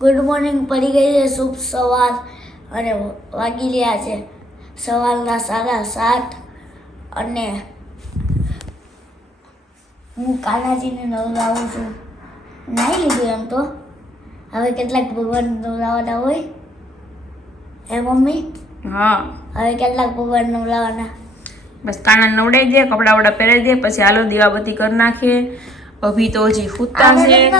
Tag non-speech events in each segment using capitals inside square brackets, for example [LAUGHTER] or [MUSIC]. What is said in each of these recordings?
Good morning પડી ગઈ છે શુભ સવાર. અને વાગી રહ્યા છે સવારના સાડા સાત. અને હું કાનાજીને નવરાવું છું. નાહી લીધું એમ તો. હવે કેટલાક ભગવાન નવરાવાના હોય. હે મમ્મી? હા. હવે કેટલાક ભગવાન નવરાવાના બસ કાના નવડાઈ દે કપડા વડા પહેરાવી દે પછી હાલો દીવાબત્તી કરી નાખીએ અભી તો હજી ફૂટતા છે.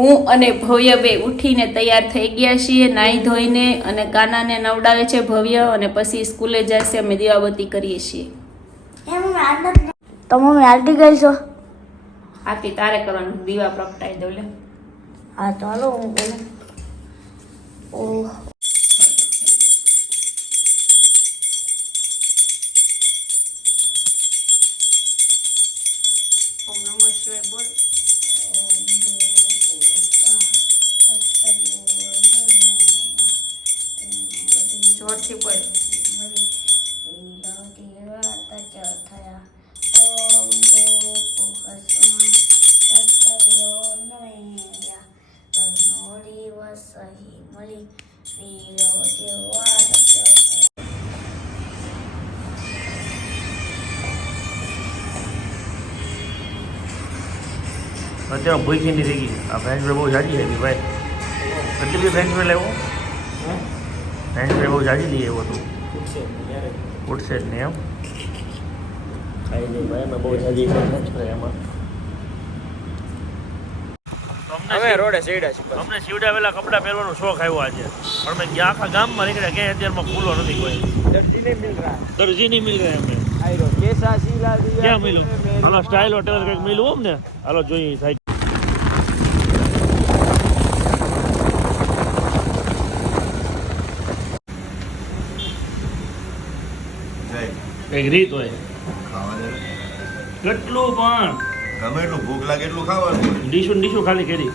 હું અને ભવ્ય બે ઉઠીને તૈયાર થઈ ગયા છીએ નાહી ધોઈને અને કાનાને નવડાવે છે ભવ્ય અને પછી સ્કૂલે જાય છે અમે દીવાબત્તી કરીએ છીએ. મમ્મી તો મમ્મી આરતી કરીશો આથી તારે કરવાનું દીવા પ્રગટાઈ દઉં લે. હા તો હાલો હું બોલું. ઓહ. ઓમ નમઃ શિવાય બોલ. જોરથી બોલ સહી મળી વીરો જેવા અત્યારે ભૂખી નહીં થઈ ગઈ. આ ફ્રેન્ચ બહુ જાજી છે ભાઈ. કેટલી બી ફ્રેન્ચ લેવું? લાવ્યો ફ્રેન્ચ ફ્રાઈ બહુ જાજી લઈએ એવું હતું. ઉઠશે જ નહીં એમ. અમે એમાં રોડે સીડા છે અમને સીવડાવેલા કપડાં પહેરવાનો શોખ આવ્યો આજે. પણ મેં ગયા આખા ગામમાં નીકળ્યા ક્યાંય અત્યારમાં ખુલ્લો નથી કોઈ. દર્જી નહીં મિલ રહ્યા. દરજી નહીં મિલ રહ્યા અમે ક્યાં મિલું? હાલો સ્ટાઇલ હોટેલ કંઈક મિલું ને હાલો જોઈએ થાય એક રીત હોય? ખાવા દે કેટલું પણ. ગમે એટલું ભૂખ લાગે એટલું ખાવાનું. ડીશું ડીશું ખાલી કરી.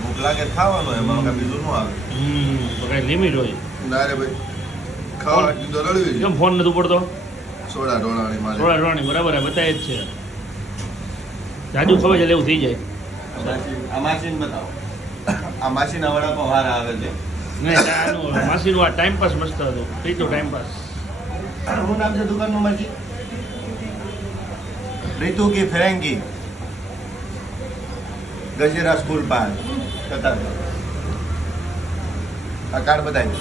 ભૂખ લાગે તો ખાવાનું એમાં કઈ બીજું ન આવે. હમ તો કઈ લિમિટ હોય. ના રે ભાઈ ખાવા તો રડવી કેમ ફોન નથી પડતો સોડા ઢોળાણી મારે. થોડા રોણી બરાબર આ બતાવે જ છે. જાજુ ખબર છે એટલે એવું થઈ જાય. આ માસીને બતાવો. આ માસીના વડાપાવ હારા આવે છે. માસીનું આ ટાઈમ પાસ મસ્ત હતો. ત્રીજો ટાઈમ પાસ શું નામ છે દુકાનનું માસી રીતુ કી ફેરેંગી. ગજેરા સ્કૂલ કતાર. આ કાર્ડ બતાવી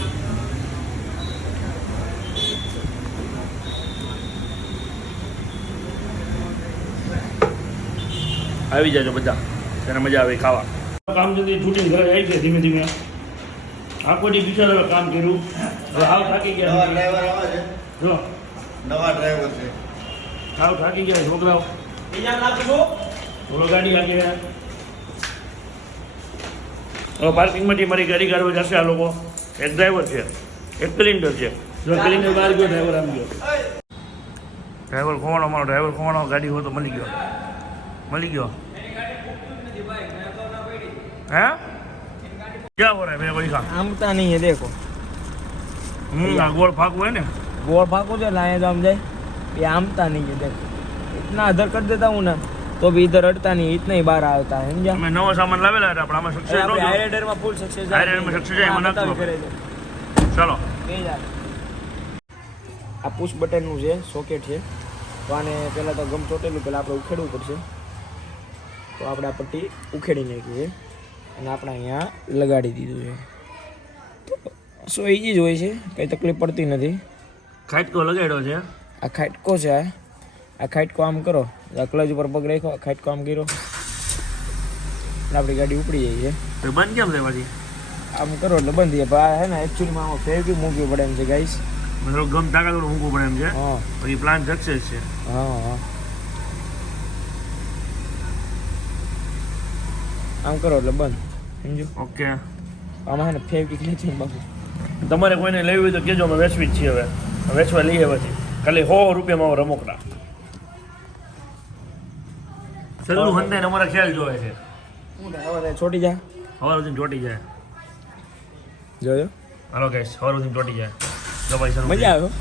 આવી જાજો બધા. તેને મજા આવે ખાવા. કામ જતી છૂટીને ઘરે આવી છે ધીમે ધીમે. આખો દી વિશાલ કામ કર્યું. હવે હાવ થાકી નવા ગયા ડ્રાઈવર આવે છે? જો. નવા ડ્રાઈવર છે. હાવ થાકી ગયા છોકરાઓ. બોલો ગાડી આગે હવે પાર્કિંગમાંથી મારી ગાડી કાઢવા જશે આ લોકો. એક ડ્રાઈવર છે. એક ક્લિન્ડર છે. જો ક્લિન્ડર બહાર ગયો ડ્રાઈવર આમ ગયો. ડ્રાઈવર ખોવાનો અમારો ડ્રાઈવર ખોવાનો ગાડી હોય તો મળી ગયો. મળી ગયો. હે? ક્યાં हो रहा है मेरे को दिखा आमता नहीं है देखो हम्म आ गोल फाक हुआ है ना गोड़ फाको जो लाए तो हम जाए ये आमता नहीं है देखो इतना अदर कर देता हूँ ना तो भी इधर अड़ता नहीं इतना ही बाहर आता है समझा અમે નવો સામાન લાવેલા હતા પણ આમાં अरे સક્સેસ આપણે નહોતું હાઈરાઈડર માં ફૂલ સક્સેસ હાઈરાઈડર માં success જાય, મને નાખવું કરે છે ચલો બે હજાર. આ પુશ બટનનું છે સોકેટ છે તો આને પહેલાં તો ગમ ચોટેલું પહેલાં આપણે ઉખેડવું પડશે તો આપણે આ પટ્ટી ઉખેડી નાખી છે અને આપણે અહીંયા લગાડી દીધું છે. સો ઇઝી જ હોય છે? કંઈ તકલીફ પડતી નથી. ખાટકો લગાડ્યો છે. આ ખાટકો છે આ. ખાટકો આમ કરો. આ ક્લચ ઉપર પગ રાખ્યો આ ખાટકો આમ ગીરો આપણી ગાડી ઉપડી જાય છે. તો બંધ કેમ થાય પછી? આમ કરો એટલે બંધ થઈ જાય હે ને એકચ્યુઅલીમાં આમાં ફેરવી મૂકવી પડે એમ છે ગાઈસ મતલબ ગમ તાકાત મૂકવું પડે એમ છે. હા. પછી પ્લાન સક્સેસ છે. હા હા. આમ કરો એટલે બંધ. સમજો? ઓકે. આમાં હે ને ફેવિક છે બાપુ તમારે કોઈને લેવી હોય તો કેજો અમે વેચવી જ છીએ હવે. વેચવા લઈએ પછી. ખાલી સો રૂપિયામાં રમકડા છેલ્લું ને અમારા ખ્યાલ જોવે છે. શું થાય? હવે છોટી જાય? હવાર સુધી ચોટી જાય. જોયો? હાલો ગાઈસ હવાર સુધી ચોટી જાય. જો ભાઈ સર મજા આવ્યો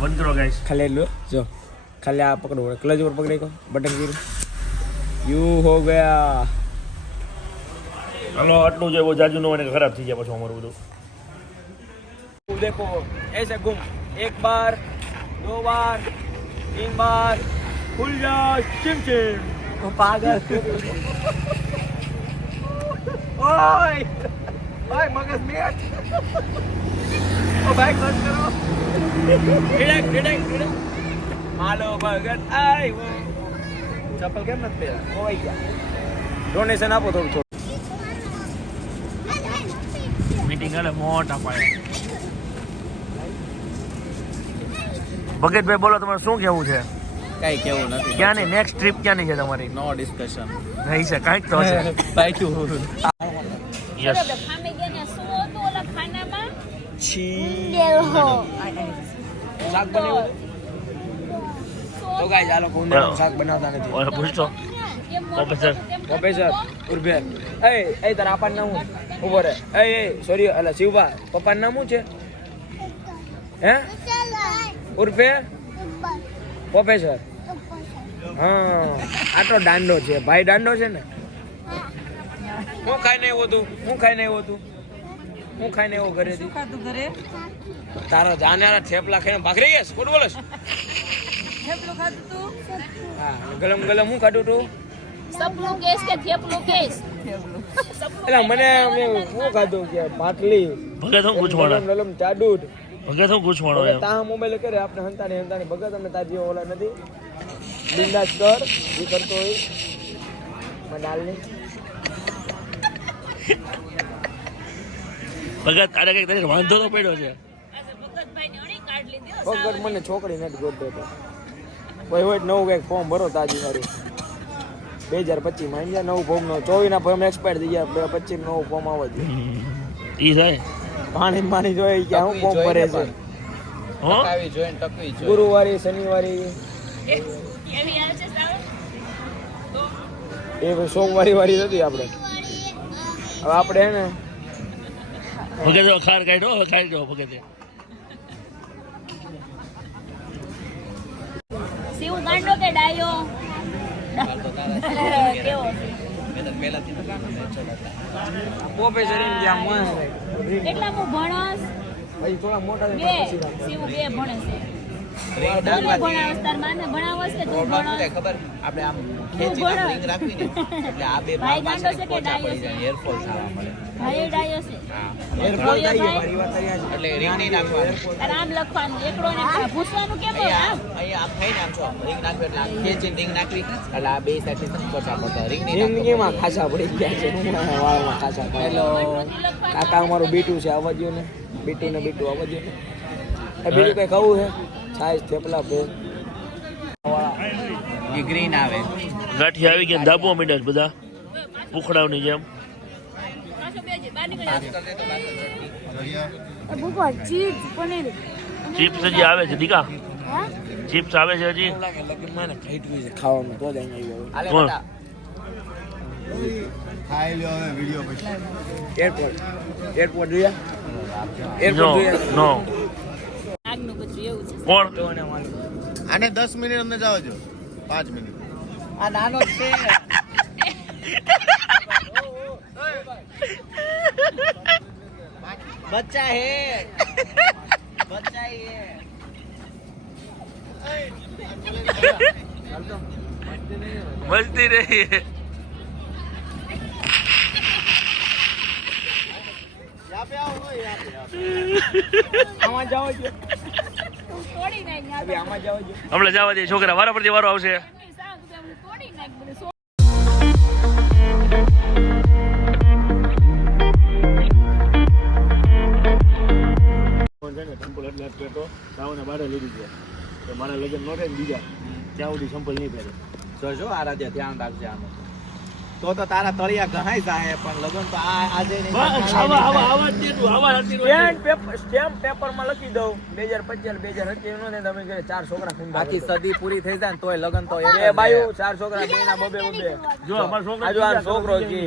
બંધ કરો ગાઈસ ખાલી લો જો. ખાલી આ પકડો. ક્લચ ઉપર પકડી કો બટન કર્યું યુ હો ગયા. હલો આટલું જો જાજુ નો અને ખરાબ થઈ જાય પછી અમારું બધું देखो ऐसे घूम एक बार दो बार तीन बार खुल जा चिम चिम तो पागल ओए ओए मगज में ओ भाई बंद करो डिडक डिडक डिडक मालो भगत आई वो चप्पल કેમ નથી પહેર્યા ઓય ગયા ડોનેશન આપો થોડું હાલે મોટા પાયે. ભગતભાઈ બોલો તમારે શું કેવું છે? કઈ કેવું નથી ક્યાંની? નેક્સ્ટ ટ્રીપ ક્યાંની છે તમારી? નો ડિસ્કશન રહી છે કાંઈક તો છે થેન્ક યુ યસ ખામે ગયા ને શું હતું ઓલા ખાનામાં છી દેહો શાક બનાવ્યું તો ગાઈસ આ લોકો ઉંદરનું શાક બનાવતા નથી ઓલે પૂછતો. પ્રોફેસર પ્રોફેસર ઉર્ફે એ એ તારા આપણ હું ઊભો રે એ એ સોરી અલા શિવભા પપ્પાનું નામ શું છે? હે? ઉર્ફે? પ્રોફેસર. હા આટલો દાંડો છે. ભાઈ દાંડો છે ને? હું ખાઈને આવ્યો તું? હું ખાઈને આવ્યો તું? હું ખાઈને આવ્યો ઘરેથી? ખાધું ઘરે? તારા જાનારા થેપલા ખાઈને ભાખરી ગયેસ ખોટું બોલસ થેપલું ખાધું તું? હા ગલમ ગલમ હું ખાધું તું? સપનું કેસ કે થેપલું કેસ? એટલે મને અમે શું ખાધું કે પાટલી ભગત હું પૂછવાના લલમ ચાડુડ ભગત હું પૂછવાનો એમ. તા મોબાઈલ કરે આપણે હંતાની હંતાની ભગત અમે તાજી ઓલા નથી. બિંદાસ કર એ કરતો હોય. માં ડાલની ભગત આને કંઈક તને વાંધો તો પડ્યો છે. ભગત મને છોકરી નથી ગોત તો કોઈ હોય નવું કંઈક ફોર્મ ભરો તાજી મારી. બે હજાર પચીસમાં ગયા નવું ફોર્મ નો ચોવીસ ના ફોર્મ એક્સપાયર થઈ ગયા બે પચીસ નવું ફોર્મ આવે છે. ઈ જાય પાણી પાણી જોઈએ કે હું ફોર્મ ભરે છે. ગુરુવારે શનિવારે. એ સોમવારી વારી હતી આપણે. હવે આપણે હે ને ભગત ખાર કાઢો હવે ખાઈ દો ભગતે. શિવ ગાંડો કે ડાયો? [LAUGHS] પ્રોફેસર એમ કે મસ્ત કેટલા હું ભણસ પછી થોડા મોટા બે શિવ બે ભણે છે. ખબર? આપણે આમ ખેંચી રાખવી ને એટલે આ બે ભાઈ ગાંડો છે કે ડાયો પડી જાય હેરફોલ મળે. ભાઈ ડાયો છે. હા. મારી વાત કરી એટલે રિંગ નહીં નાખવાનું. તારે આમ લખવાનું. એકડો ને ભૂસવાનું કેમ હોય? અહીંયા આમ અહીંયા આમ થઈને આમ છો ring નાખવી એટલે આમ ખેંચી રિંગ નાખવી. એટલે આ બે તમે પોચા પડતા. Ring નહીં જિંદગીમાં ખાસા પડી ગયા છે? વાળમાં ખાસા હેલો કાકા અમારું બીટું છે દ્યો ને? બીટું ને બીટું ને? એ બીજું કઈ કહું છે છાશ થેપલા બે. એ ગ્રીન આવે. ગાંઠી આવી ગયા ધાબો માંડ્યા બધા. ઉખડાવની જેમ. ચિપ્સ હજી આવે છે દીકા? હા ચિપ્સ આવે છે હજી? લાગે લગ્નમાં ને ખાઈટવી છે ખાવાનું તો જ અહીંયા એરપોર્ટ એરપોર્ટ જોયા? નો એરપોર્ટ જોયા? નો કોણ? આને દસ મિનિટ અંદર જાવ જો પાંચ મિનિટ. આ નાનો છે. બચ્ચા હે. બચ્ચા હે. મસ્તી રહી આમાં જાઓ છો. હમણાં જવા દે છોકરા વારા પરથી વારો આવશે. મારા લગ્ન નો થાય બીજા. ત્યાં સુધી સંપલ નહીં પહેરે. જો આ આરાધ્યા ધ્યાન રાખજે આનું તો તો તારા તળિયા ગહાઈ જાય પણ લગન તો આ આજે નહીં આવા આવા આવા જ દે તું આવા હતી સ્ટેમ્પ પેપર સ્ટેમ્પ પેપરમાં લખી દઉં. બે હજાર પચીસ બે હજાર સત્યાવીસ નો થાય તમે ઘરે ચાર છોકરા ખૂન બાકી સદી પૂરી થઈ જાય ને તોય લગન તો એ જ. બાયું ચાર છોકરા બેના બબે બબે. જો અમાર છોકરો આજુ આ છોકરો છે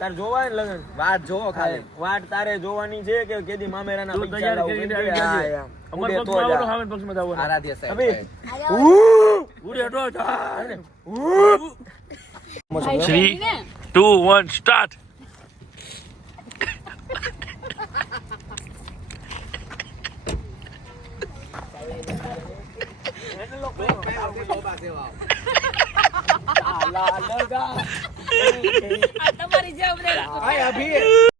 તાર જોવાય ને લગન? વાટ જોવો ખાલી. વાટ તારે જોવાની છે કે કેદી મામેરાના પૈસા લાવું? આવી. અમારો ઉડે તો પક્ષમાં જા. આવવાનો, પક્ષમાં. આરાધ્યા સાહેબ. ઉહ! ઉડે તો જા. ઉહ! થ્રી ટુ વન સ્ટાર્ટ આ તમારી જવાબદારી અભી [LAUGHS]